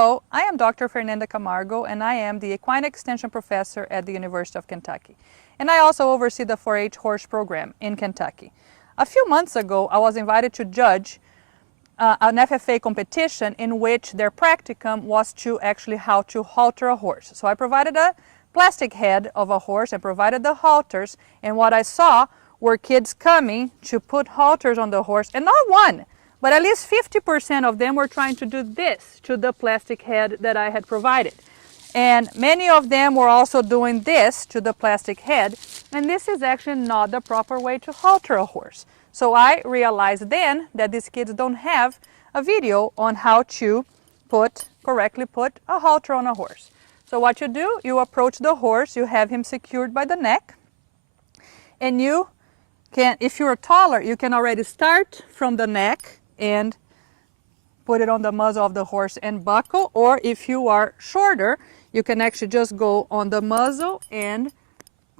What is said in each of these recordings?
Hello, I am Dr. Fernanda Camargo and I am the Equine Extension Professor at the University of Kentucky. And I also oversee the 4-H horse program in Kentucky. A few months ago, I was invited to judge an FFA competition in which their practicum was to actually how to halter a horse. So I provided a plastic head of a horse and provided the halters, and what I saw were kids coming to put halters on the horse, and not one, but at least 50% of them were trying to do this to the plastic head that I had provided. And many of them were also doing this to the plastic head, and this is actually not the proper way to halter a horse. So I realized then that these kids don't have a video on how to correctly put a halter on a horse. So what you do, you approach the horse, you have him secured by the neck, and you can, if you're taller, you can already start from the neck and put it on the muzzle of the horse and buckle, or if you are shorter, you can actually just go on the muzzle and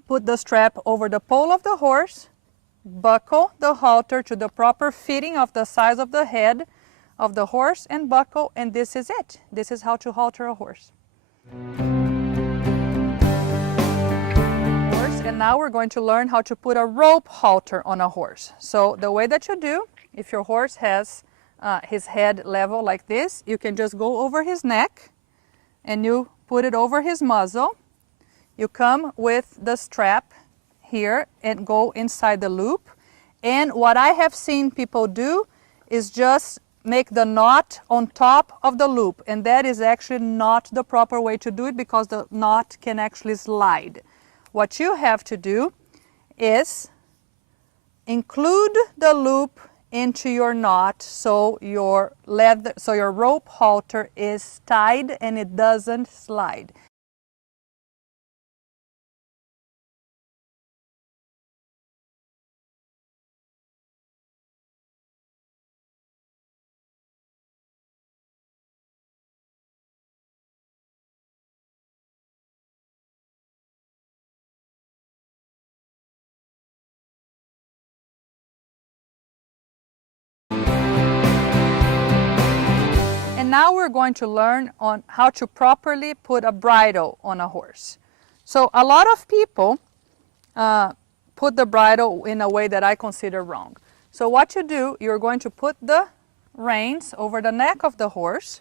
put the strap over the pole of the horse, buckle the halter to the proper fitting of the size of the head of the horse and buckle, and this is it. This is how to halter a horse. And now we're going to learn how to put a rope halter on a horse. So the way that you do, if your horse has his head level like this, you can just go over his neck and you put it over his muzzle. You come with the strap here and go inside the loop. And what I have seen people do is just make the knot on top of the loop, and that is actually not the proper way to do it because the knot can actually slide. What you have to do is include the loop into your knot so your rope halter is tied and it doesn't slide. And now we're going to learn on how to properly put a bridle on a horse. So a lot of people put the bridle in a way that I consider wrong. So what you do, you're going to put the reins over the neck of the horse.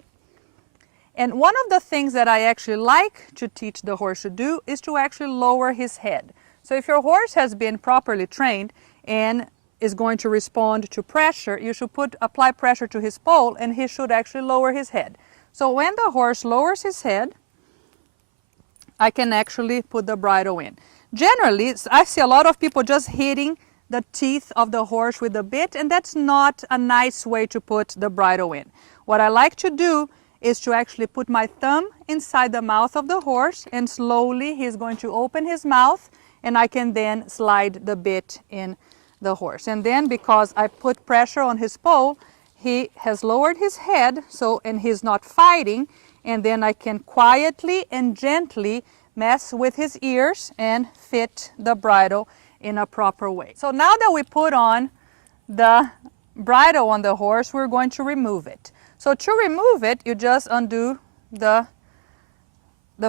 And one of the things that I actually like to teach the horse to do is to actually lower his head. So if your horse has been properly trained and is going to respond to pressure, you should apply pressure to his pole and he should actually lower his head. So when the horse lowers his head, I can actually put the bridle in. Generally, I see a lot of people just hitting the teeth of the horse with a bit, and that's not a nice way to put the bridle in. What I like to do is to actually put my thumb inside the mouth of the horse, and slowly he's going to open his mouth and I can then slide the bit in the horse. And then because I put pressure on his pole, he has lowered his head, and he's not fighting, and then I can quietly and gently mess with his ears and fit the bridle in a proper way. So now that we put on the bridle on the horse, we're going to remove it. So to remove it, you just undo the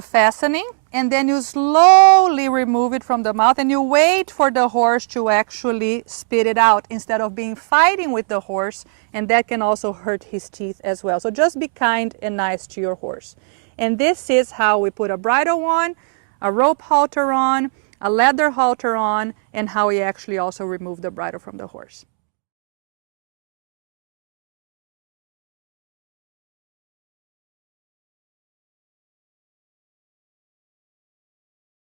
fastening, and then you slowly remove it from the mouth, and you wait for the horse to actually spit it out instead of fighting with the horse, and that can also hurt his teeth as well. So just be kind and nice to your horse. And this is how we put a bridle on, a rope halter on, a leather halter on, and how we actually also remove the bridle from the horse.